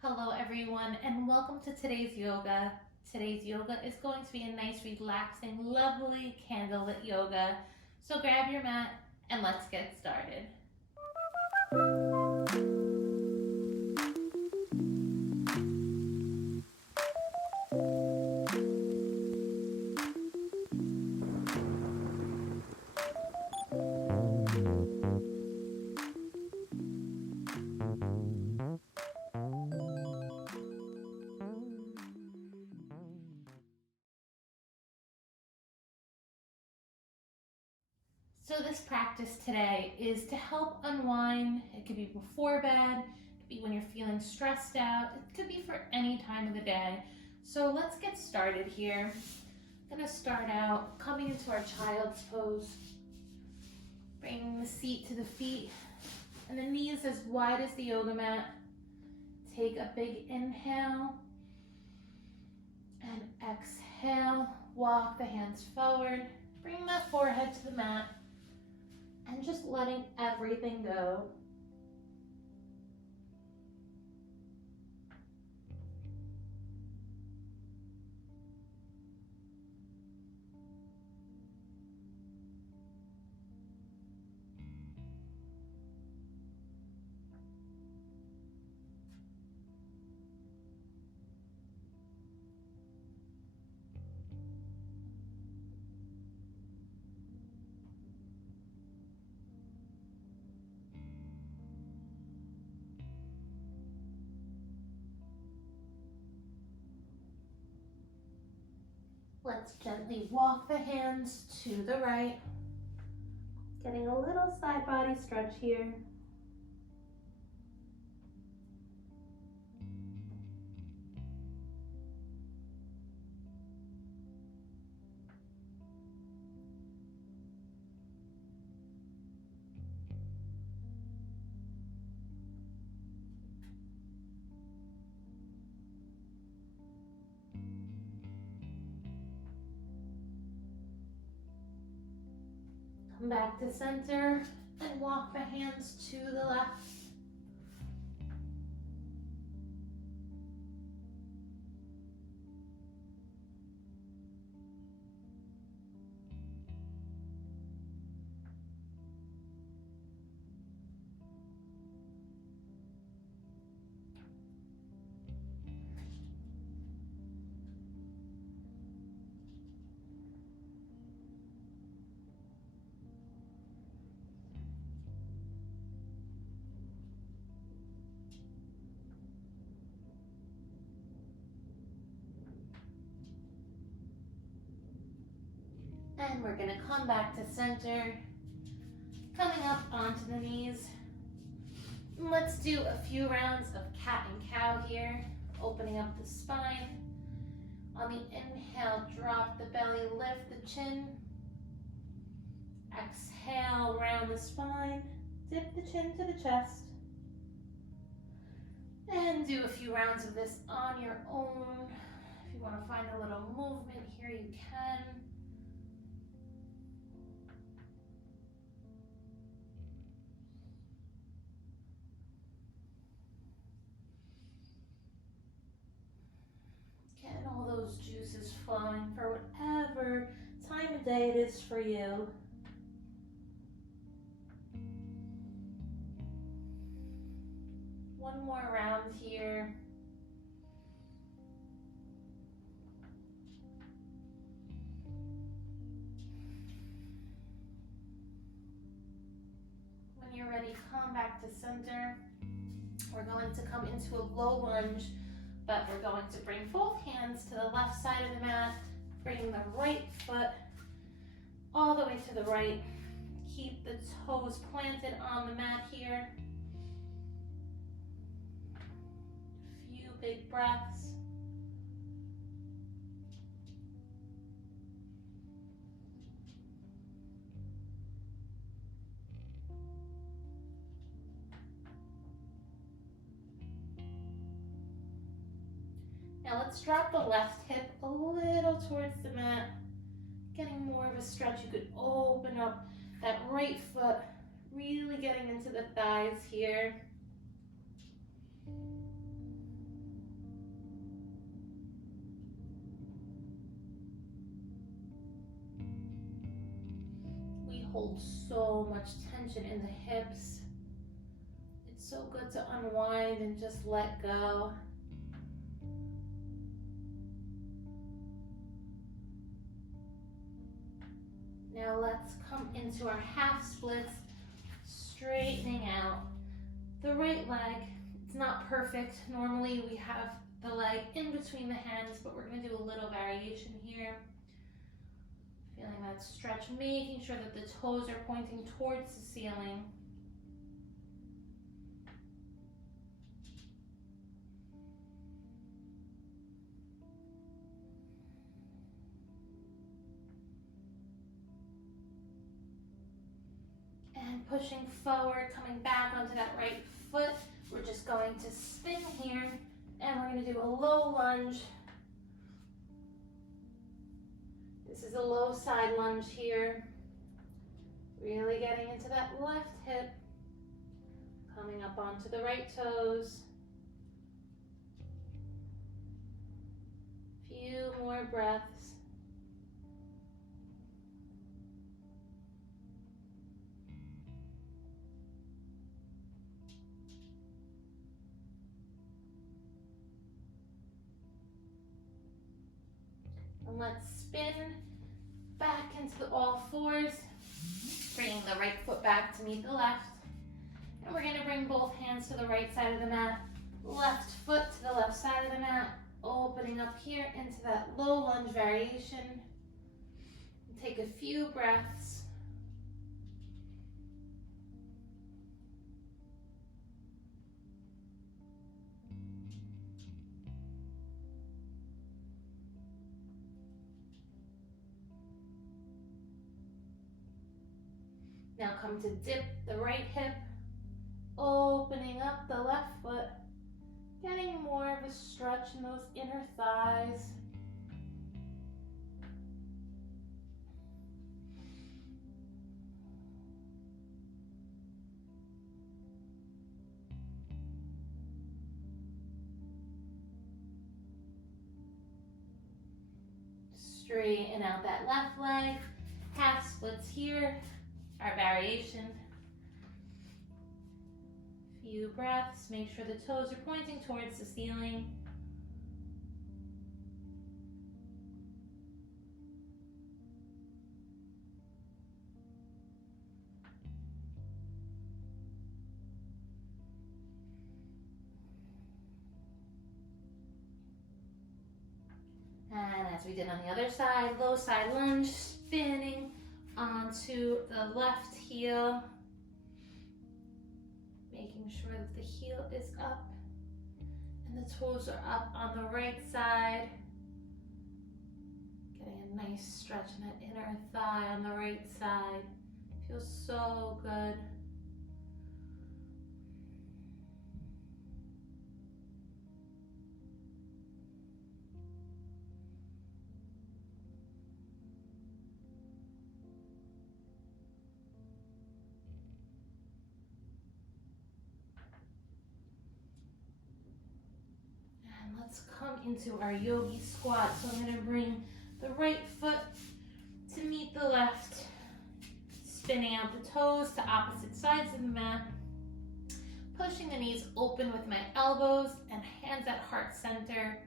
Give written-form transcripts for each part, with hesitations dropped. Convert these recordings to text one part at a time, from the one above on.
Hello everyone and welcome to today's yoga. Today's yoga is going to be a nice, relaxing, lovely candlelit yoga. So grab your mat and let's get started. So this practice today is to help unwind. It could be before bed, it could be when you're feeling stressed out, it could be for any time of the day. So let's get started here. I'm gonna start out coming into our child's pose, bringing the seat to the feet and the knees as wide as the yoga mat. Take a big inhale and exhale. Walk the hands forward, bring the forehead to the mat, and just letting everything go. Let's gently walk the hands to the right, getting a little side body stretch here. Come back to center and walk the hands to the left. And we're gonna come back to center, coming up onto the knees. Let's do a few rounds of cat and cow here, opening up the spine. On the inhale, drop the belly, lift the chin. Exhale, round the spine, dip the chin to the chest. And do a few rounds of this on your own. If you want to find a little movement here, you can. Getting all those juices flowing for whatever time of day it is for you. One more round here. When you're ready, come back to center. We're going to come into a low lunge, but we're going to bring both hands to the left side of the mat, bring the right foot all the way to the right. Keep the toes planted on the mat here. A few big breaths. Now let's drop the left hip a little towards the mat, getting more of a stretch. You could open up that right foot, really getting into the thighs here. hold so much tension in the hips. It's so good to unwind and just let go. Now let's come into our half splits, straightening out the right leg. It's not perfect. Normally we have the leg in between the hands, but we're going to do a little variation here. Feeling that stretch, making sure that the toes are pointing towards the ceiling. And pushing forward, coming back onto that right foot. We're just going to spin here, and we're going to do a low lunge. This is a low side lunge here. Really getting into that left hip. Coming up onto the right toes. Few more breaths. And let's spin back into the all fours, bringing the right foot back to meet the left. And we're going to bring both hands to the right side of the mat, left foot to the left side of the mat, opening up here into that low lunge variation. And take a few breaths. Now come to dip the right hip, opening up the left foot, getting more of a stretch in those inner thighs. Straighten out that left leg, half splits here. Our variation. Few breaths, make sure the toes are pointing towards the ceiling. And as we did on the other side, low side lunge, spinning onto the left heel, making sure that the heel is up and the toes are up on the right side, getting a nice stretch in that inner thigh on the right side. Feels so good. Let's come into our yogi squat. So I'm going to bring the right foot to meet the left, spinning out the toes to opposite sides of the mat, pushing the knees open with my elbows and hands at heart center.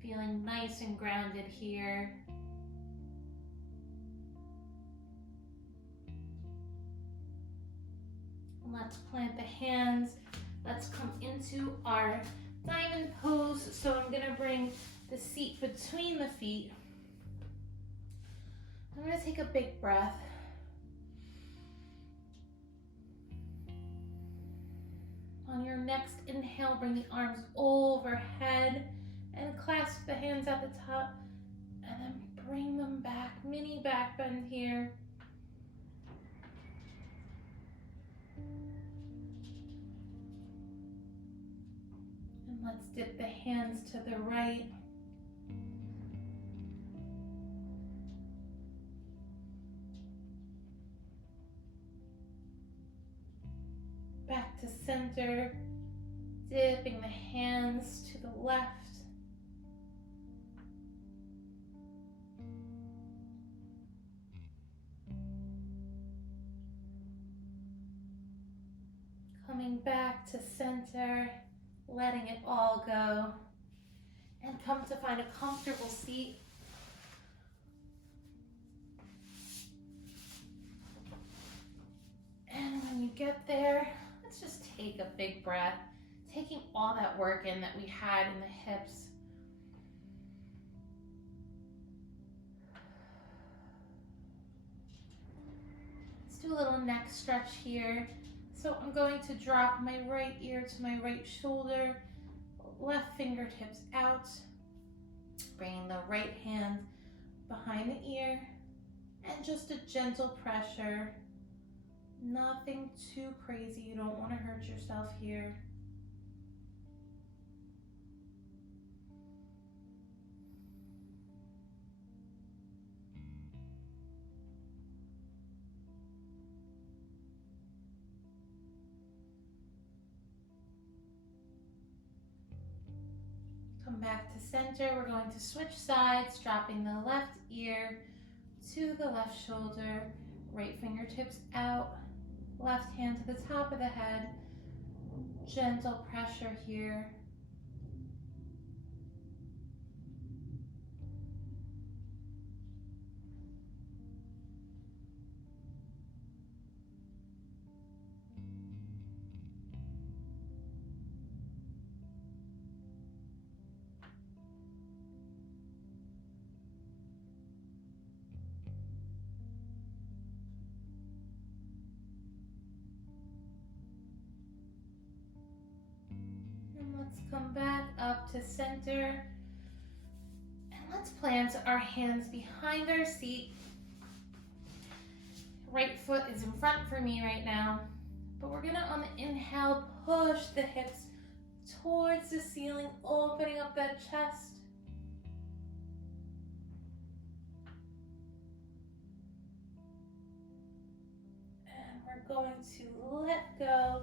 Feeling nice and grounded here. Let's plant the hands. Let's come into our diamond pose. So I'm gonna bring the seat between the feet. I'm gonna take a big breath. On your next inhale, bring the arms overhead and clasp the hands at the top, and then bring them back, mini back bend here. And let's dip the hands to the right. back to center, dipping the hands to the left. Coming back to center, letting it all go. And come to find a comfortable seat. And when you get there, let's just take a big breath, taking all that work in that we had in the hips. Let's do a little neck stretch here. So I'm going to drop my right ear to my right shoulder, left fingertips out, bringing the right hand behind the ear, and just a gentle pressure. Nothing too crazy. You don't want to hurt yourself here. Come back to center. We're going to switch sides, dropping the left ear to the left shoulder, right fingertips out, left hand to the top of the head. Gentle pressure here. Let's come back up to center. And let's plant our hands behind our seat. Right foot is in front for me right now. But we're gonna, on the inhale, push the hips towards the ceiling, opening up that chest. And we're going to let go.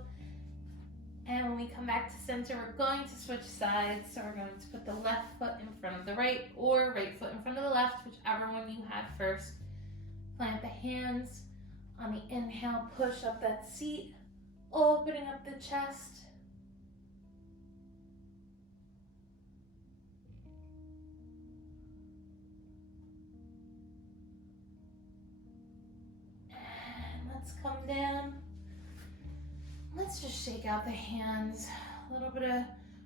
And when we come back to center, we're going to switch sides. So we're going to put the left foot in front of the right, or right foot in front of the left, whichever one you had first. Plant the hands. On the inhale, push up that seat, opening up the chest. And let's come down. Let's just shake out the hands. A little bit of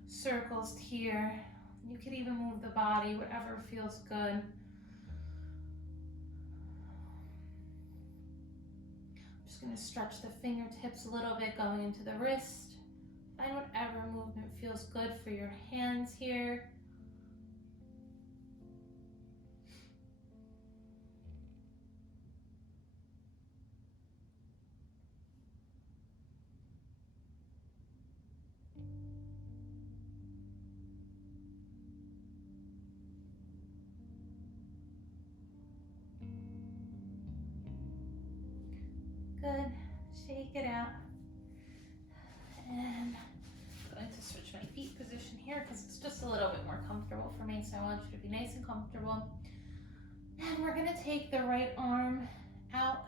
circles here. You could even move the body, whatever feels good. I'm just going to stretch the fingertips a little bit going into the wrist. Find whatever movement feels good for your hands here. Good. Shake it out. And I'm going to switch my feet position here because it's just a little bit more comfortable for me. So I want you to be nice and comfortable. And we're going to take the right arm out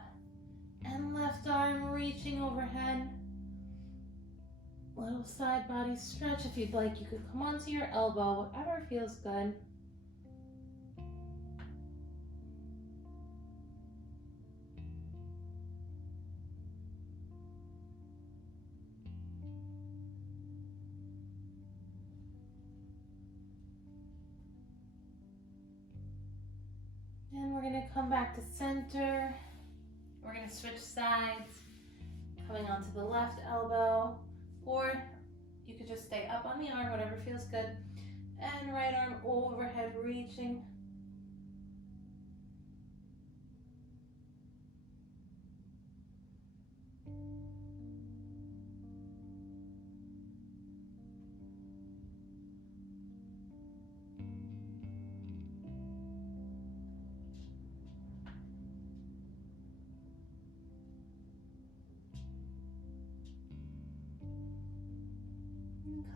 and left arm reaching overhead. Little side body stretch. If you'd like, you could come onto your elbow, whatever feels good. And we're going to come back to center. We're going to switch sides, coming onto the left elbow, or you could just stay up on the arm, whatever feels good. And right arm overhead reaching.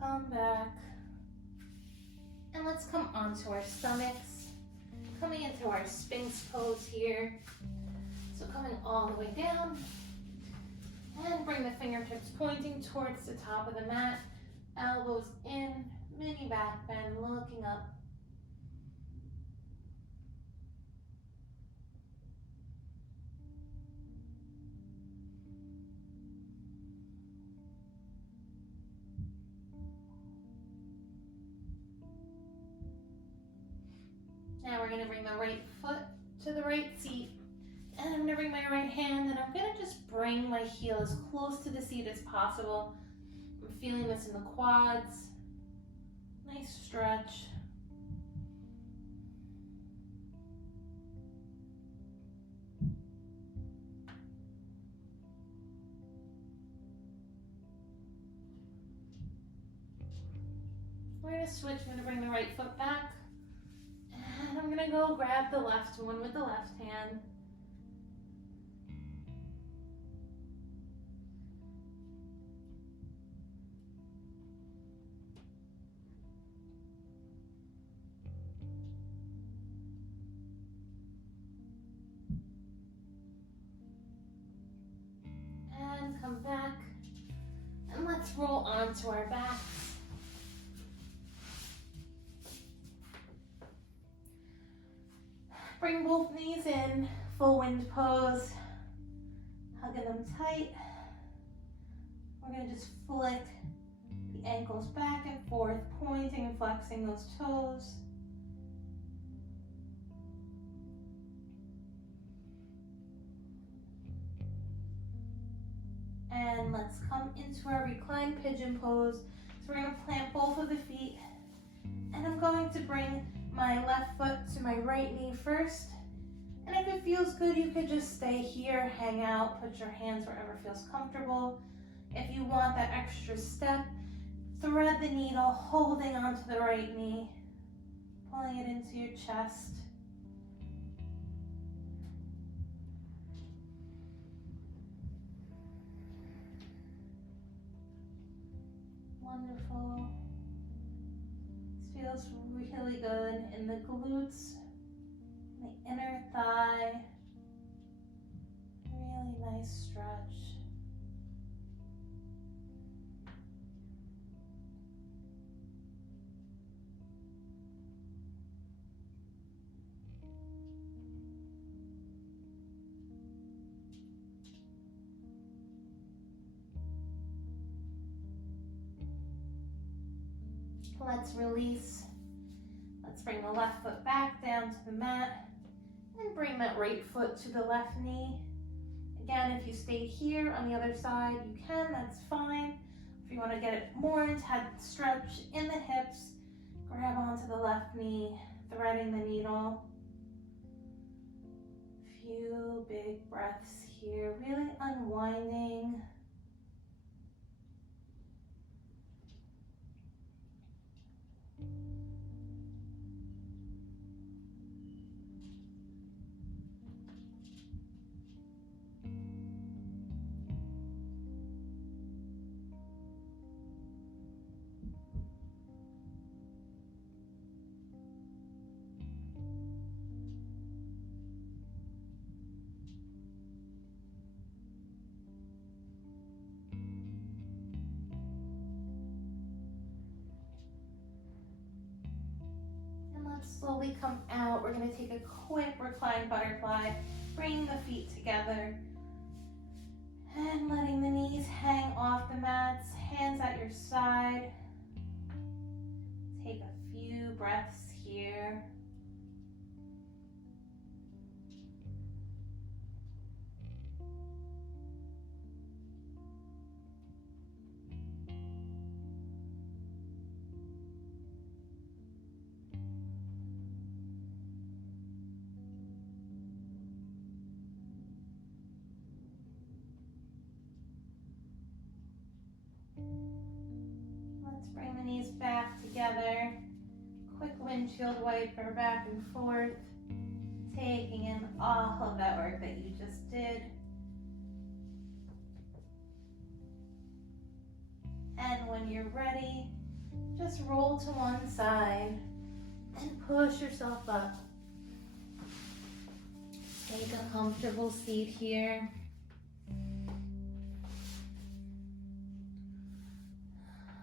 come back. And let's come onto our stomachs, coming into our Sphinx pose here. So coming all the way down, and bring the fingertips pointing towards the top of the mat, elbows in, mini back bend, looking up. Now we're going to bring the right foot to the right seat, and I'm going to bring my right hand, and I'm going to just bring my heel as close to the seat as possible. I'm feeling this in the quads. Nice stretch. We're going to switch. I'm going to bring the right foot back. And I'm going to go grab the left one with the left hand. And come back. And let's roll onto our backs. Bring both knees in, full wind pose, hugging them tight. We're going to just flick the ankles back and forth, pointing and flexing those toes. And let's come into our reclined pigeon pose. So we're going to plant both of the feet, and I'm going to bring my left foot to my right knee first. And if it feels good, you could just stay here, hang out, put your hands wherever feels comfortable. If you want that extra step, thread the needle, holding onto the right knee, pulling it into your chest. Wonderful. This feels really good in the glutes, the inner thigh. Really nice stretch. Let's release. Let's bring the left foot back down to the mat and bring that right foot to the left knee. Again, if you stay here on the other side, you can, that's fine. If you want to get it more intense stretch in the hips, grab onto the left knee, threading the needle. Few big breaths here, really unwinding. Slowly come out. We're going to take a quick reclined butterfly, bringing the feet together and letting the knees hang off the mats, hands at your side. Take a few breaths here. Bring the knees back together. Quick windshield wiper back and forth. Taking in all of that work that you just did. And when you're ready, Just roll to one side and push yourself up. Take a comfortable seat here.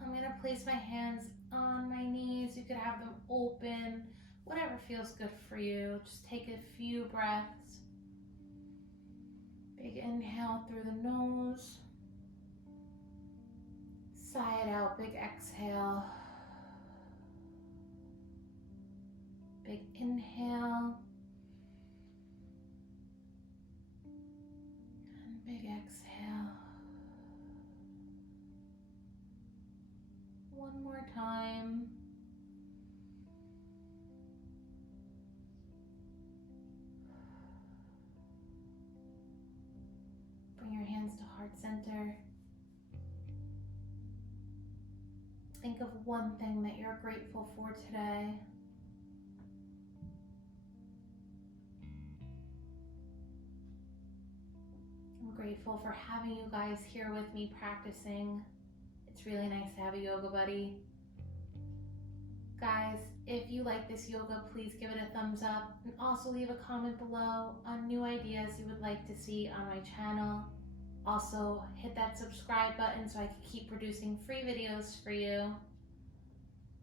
I'm going to place my hands on my knees. You could have them open, whatever feels good for you. Just take a few breaths. Big inhale through the nose. Sigh it out, big exhale. Big inhale. And big exhale. One more time. Bring your hands to heart center. Think of one thing that you're grateful for today. I'm grateful for having you guys here with me practicing. It's really nice to have a yoga buddy. Guys, if you like this yoga, please give it a thumbs up and also leave a comment below on new ideas you would like to see on my channel. Also, hit that subscribe button so I can keep producing free videos for you.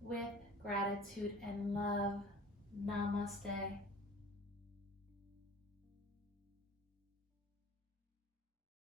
With gratitude and love, namaste.